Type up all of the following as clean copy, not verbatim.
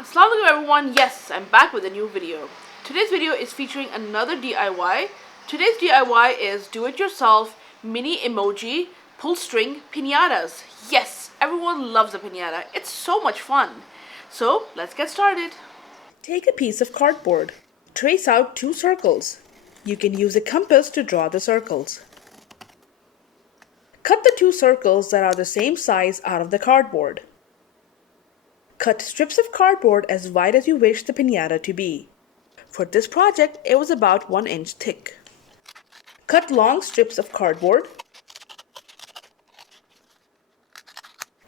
Assalamualaikum everyone, yes, I'm back with a new video. Today's video is featuring another DIY. Today's DIY is do-it-yourself mini emoji pull string piñatas. Yes, everyone loves a piñata. It's so much fun. So let's get started. Take a piece of cardboard. Trace out 2 circles. You can use a compass to draw the circles. Cut the 2 circles that are the same size out of the cardboard. Cut strips of cardboard as wide as you wish the piñata to be. For this project, it was about 1 inch thick. Cut long strips of cardboard.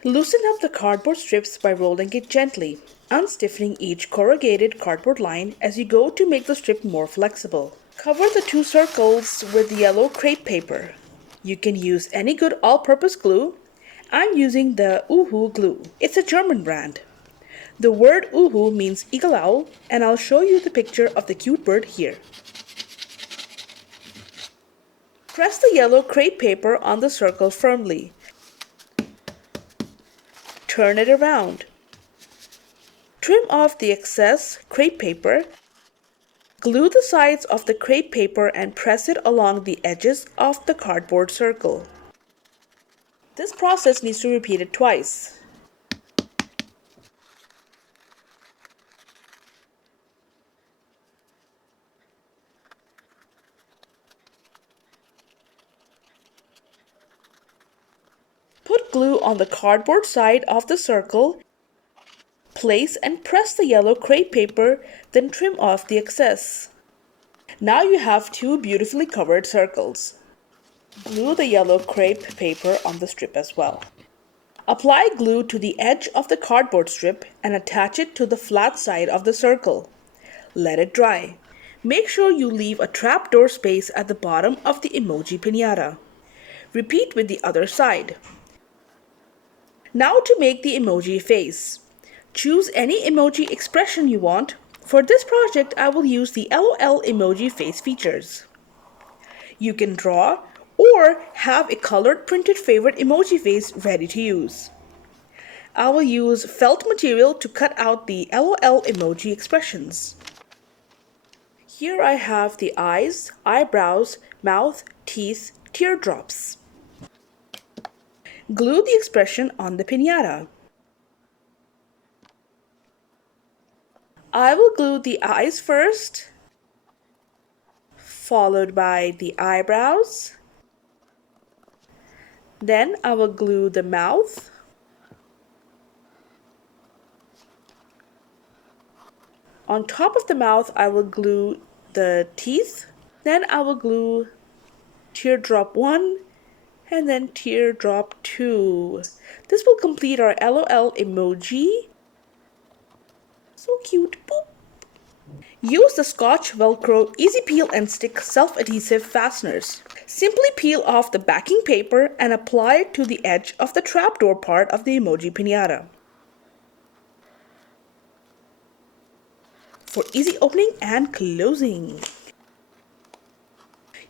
Loosen up the cardboard strips by rolling it gently, unstiffening each corrugated cardboard line as you go to make the strip more flexible. Cover the 2 circles with yellow crepe paper. You can use any good all-purpose glue. I'm using the Uhu glue. It's a German brand. The word Uhu means eagle owl, and I'll show you the picture of the cute bird here. Press the yellow crepe paper on the circle firmly. Turn it around. Trim off the excess crepe paper. Glue the sides of the crepe paper and press it along the edges of the cardboard circle. This process needs to be repeated twice. Put glue on the cardboard side of the circle. Place and press the yellow crepe paper, then trim off the excess. Now you have 2 beautifully covered circles. Glue the yellow crepe paper on the strip as well. Apply glue to the edge of the cardboard strip and attach it to the flat side of the circle. Let it dry. Make sure you leave a trapdoor space at the bottom of the emoji piñata. Repeat with the other side. Now to make the emoji face. Choose any emoji expression you want. For this project, I will use the LOL emoji face features. You can draw or have a colored printed favorite emoji face ready to use. I will use felt material to cut out the LOL emoji expressions. Here I have the eyes, eyebrows, mouth, teeth, teardrops. Glue the expression on the piñata. I will glue the eyes first, followed by the eyebrows. Then I will glue the mouth. On top of the mouth, I will glue the teeth. Then I will glue teardrop 1 and then teardrop 2. This will complete our LOL emoji. So cute. Boop. Use the Scotch Velcro Easy Peel and Stick self-adhesive fasteners. Simply peel off the backing paper and apply it to the edge of the trapdoor part of the emoji piñata. For easy opening and closing.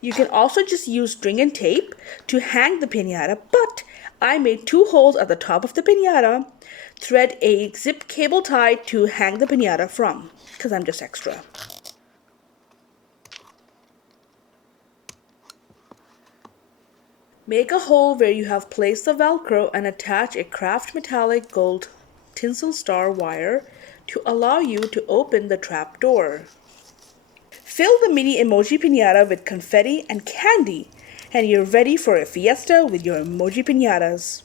You can also just use string and tape to hang the piñata, but I made 2 holes at the top of the piñata. Thread a zip cable tie to hang the piñata from, because I'm just extra. Make a hole where you have placed the Velcro and attach a craft metallic gold tinsel star wire to allow you to open the trap door. Fill the mini emoji piñata with confetti and candy, and you're ready for a fiesta with your emoji piñatas.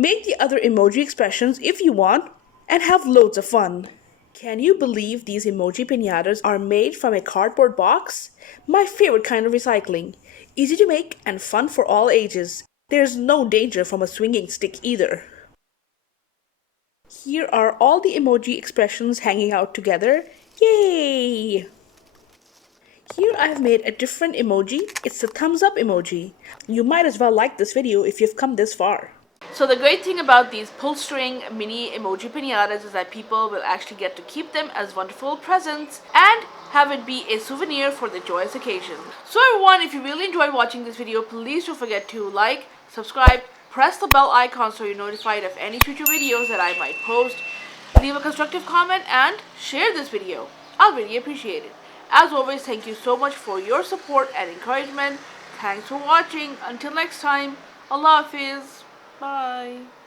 Make the other emoji expressions if you want and have loads of fun. Can you believe these emoji piñatas are made from a cardboard box? My favorite kind of recycling. Easy to make and fun for all ages. There's no danger from a swinging stick either. Here are all the emoji expressions hanging out together. Yay! Here I've made a different emoji. It's the thumbs up emoji. You might as well like this video if you've come this far. So the great thing about these pull string mini emoji pinatas is that people will actually get to keep them as wonderful presents and have it be a souvenir for the joyous occasion. So everyone, if you really enjoyed watching this video, please don't forget to like, subscribe, press the bell icon so you're notified of any future videos that I might post. Leave a constructive comment and share this video. I'll really appreciate it. As always, thank you so much for your support and encouragement. Thanks for watching. Until next time, Allah Hafiz. Bye.